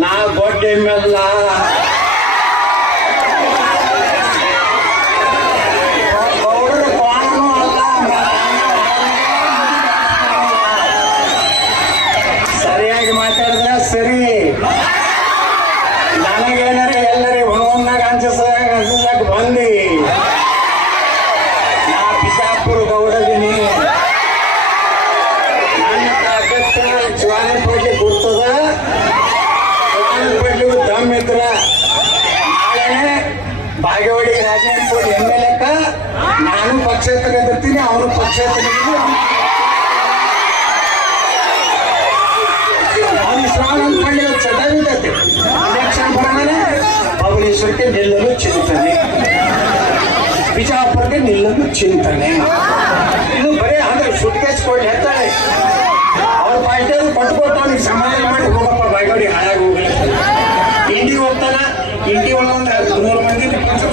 నా గొడ్డె మెల్లా ರಾಜೇಂದ್ರ ಎಂ ಎಲ್ ಎಕ್ಕ ನಾನು ಪಕ್ಷೇತರ ಎದುರ್ತೀನಿ ಅವನು ಪಕ್ಷೇತರ ಅವನು ಶ್ರಾವಣ ಮಾಡಿ ಚಟ ಬಿದ್ದೈತೆ ಎಲೆಕ್ಷನ್ ಬರೋಣ ಬಬಲೇಶ್ವರಕ್ಕೆ ನಿಲ್ಲಲು ಚಿಂತನೆ. ಬಿಜಾಪುರಕ್ಕೆ ನಿಲ್ಲಲು ಚಿಂತನೆ. ಇದು ಬರೀ ಅಂದ್ರೆ ಸುಟ್ಕೇಸ್ಕೊಂಡು ಹೇಳ್ತಾಳೆ ಅವ್ರ ಪಾರ್ಟಿ ಕೊಟ್ಕೊಟ್ಟು ಅವ್ನಿಗೆ ಸಮಾಧಾನ ಮಾಡಿ ಹೋಗಪ್ಪ ಬಾಯ್ಗಡಿ ಹಾಳಾಗಿ ಹೋಗ್ಲಿ ಇಂಡಿಗೆ ಹೋಗ್ತಾನ ಇಂಡಿ ಒಳಗೊಂದು ನೂರು ಮಂದಿ ಪಂಚಮ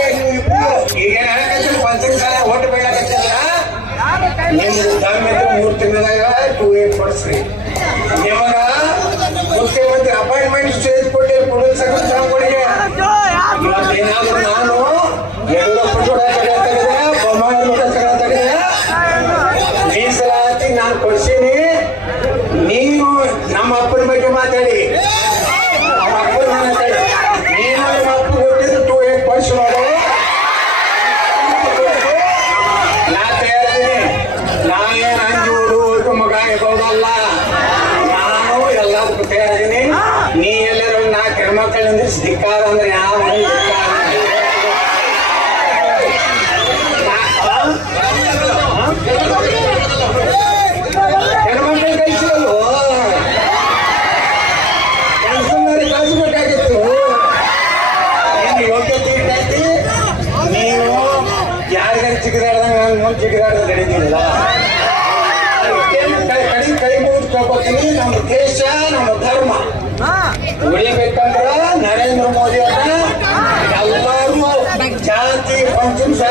ಧರ್ಮ ಮೂರು ತಿಂಗಳಾಗ ಟೂ ಏಟ್ ಕೊಡಿಸ್ರಿ ನಿಮಗ ಮುಖ್ಯಮಂತ್ರಿ ಅಪಾಯಿಂಟ್ಮೆಂಟ್ ಸ್ಟೇಜ್ ಕೊಟ್ಟು ಪುನಃ ಸಂಘ ಕೈ ಮುಗಿದು ತಗೋತೀನಿ ನಮ್ಮ ದೇಶ ನಮ್ಮ ಧರ್ಮ. ಉಳಿಬೇಕಂದ್ರ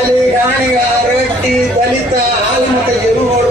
ಜಾತಿ ಪಂಚಮಸಾಲಿ ಗಾಣಿಗ ರೆಡ್ಡಿ ದಲಿತ ಹಾಲು ಮತ್ತು ಎರು ನೋಡುವ